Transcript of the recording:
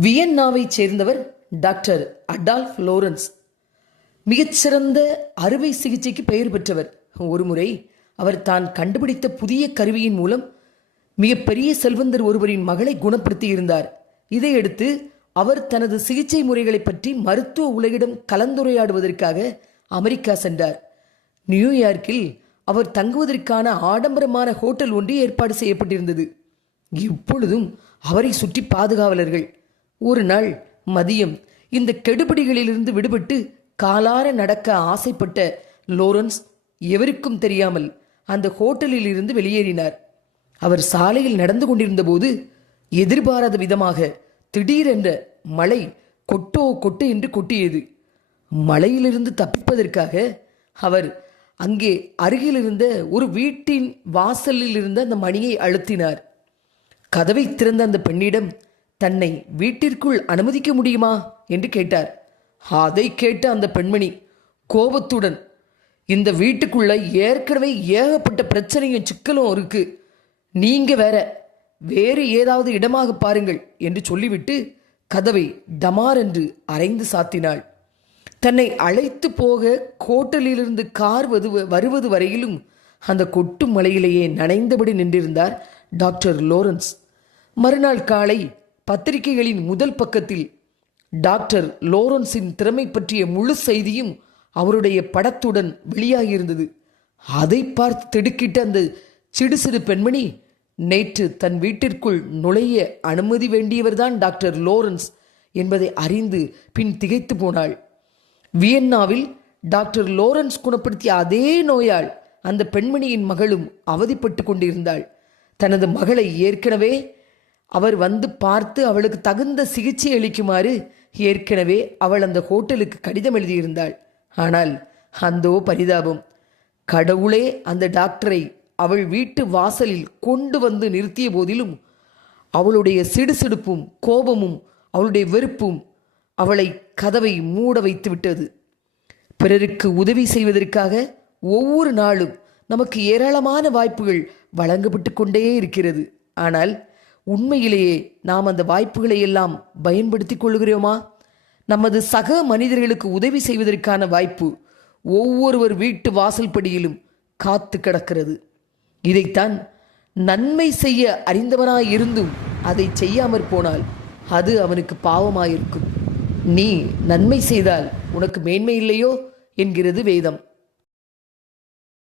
வியன்னாவைச் சேர்ந்தவர் doctor Adolf Lawrence. மிகச்சிறந்த அறுவை சிகிச்சைக்கு பெயர் பெற்றவர். ஒருமுறை அவர் தான் கண்டுபிடித்த புதிய கருவியின் மூலம் மிகப்பெரிய செல்வந்தர் ஒருவரின் மகளை குணப்படுத்தி இருந்தார் இதையடுத்து அவர் தனது சிகிச்சை முறைகளை பற்றி மருத்துவ உலகிடம் கலந்துரையாடுவதற்காக அமெரிக்கா சென்றார். நியூயார்க்கில் அவர் தங்குவதற்கான ஆடம்பரமான ஹோட்டல் ஒன்று ஏற்பாடு செய்யப்பட்டிருந்தது. இப்பொழுதும் அவரை சுற்றி பாதுகாவலர்கள் ஒரு நாள் மதியம் இந்த கெடுபிடிகளிலிருந்து விடுபட்டு காலார நடக்க ஆசைப்பட்ட லோரன்ஸ் எவருக்கும் தெரியாமல் அந்த ஹோட்டலில் இருந்து வெளியேறினார். அவர் சாலையில் நடந்து கொண்டிருந்தபோது எதிர்பாராத விதமாக திடீரென்ற மழை கொட்டோ கொட்டு என்று கொட்டியது. மழையிலிருந்து தப்பிப்பதற்காக அவர் அங்கே அருகில் இருந்த ஒரு வீட்டின் வாசலில் இருந்த அந்த மணியை அழுத்தினார். கதவை திறந்த அந்த பெண்ணிடம் தன்னை வீட்டிற்குள் அனுமதிக்க முடியுமா? என்று கேட்டார். அதை கேட்ட அந்த பெண்மணி கோபத்துடன் இந்த வீட்டுக்குள்ள ஏற்கனவே ஏகப்பட்ட பிரச்சனையும் சிக்கலும் இருக்கு. நீங்க வேற வேறு ஏதாவது இடமாக பாருங்கள் என்று சொல்லிவிட்டு கதவை டமார் என்று அரைந்து சாத்தினாள். தன்னை அழைத்து போக கோட்டலிலிருந்து கார் வது வருவது வரையிலும் அந்த கொட்டு மலையிலேயே நனைந்தபடி நின்றிருந்தார் டாக்டர் லோரன்ஸ். மறுநாள் காலை பத்திரிகைகளின் முதல் பக்கத்தில் டாக்டர் லோரன்ஸின் திறமை பற்றிய முழு செய்தியும் அவருடைய படத்துடன் வெளியாகியிருந்தது. அதை பார்த்து திடுக்கிட்ட அந்த சிடு சிறு பெண்மணி நேற்று தன் வீட்டிற்குள் நுழைய அனுமதி வேண்டியவர்தான் டாக்டர் லோரன்ஸ் என்பதை அறிந்து பின் திகைத்து போனாள். வியன்னாவில் டாக்டர் லோரன்ஸ் குணப்படுத்திய அதே நோயால் அந்த பெண்மணியின் மகளும் அவதிப்பட்டு கொண்டிருந்தாள். தனது மகளை ஏற்கனவே அவர் வந்து பார்த்து அவளுக்கு தகுந்த சிகிச்சை அளிக்குமாறு ஏற்கனவே அவள் அந்த ஹோட்டலுக்கு கடிதம் எழுதியிருந்தாள். ஆனால் அந்தோ பரிதாபம். கடவுளே அந்த டாக்டரை அவள் வீட்டு வாசலில் கொண்டு வந்து நிறுத்திய போதிலும் அவளுடைய சிடுசிடுப்பும் கோபமும் அவளுடைய வெறுப்பும் அவளை கதவை மூட வைத்து விட்டது. பிறருக்கு உதவி செய்வதற்காக ஒவ்வொரு நாளும் நமக்கு ஏராளமான வாய்ப்புகள் வழங்கப்பட்டு கொண்டே இருக்கிறது. ஆனால் உண்மையிலேயே நாம் அந்த வாய்ப்புகளை எல்லாம் பயன்படுத்திக் கொள்கிறோமா? நமது சக மனிதர்களுக்கு உதவி செய்வதற்கான வாய்ப்பு ஒவ்வொருவர் வீட்டு வாசல்படியிலும் காத்து கிடக்கிறது. இதைத்தான் நன்மை செய்ய அறிந்தவனாய் இருந்தும் அதை செய்யாமற் போனால் அது அவனுக்கு பாவமாயிருக்கும். நீ நன்மை செய்தால் உனக்கு மேன்மை இல்லையோ? என்கிறது வேதம்.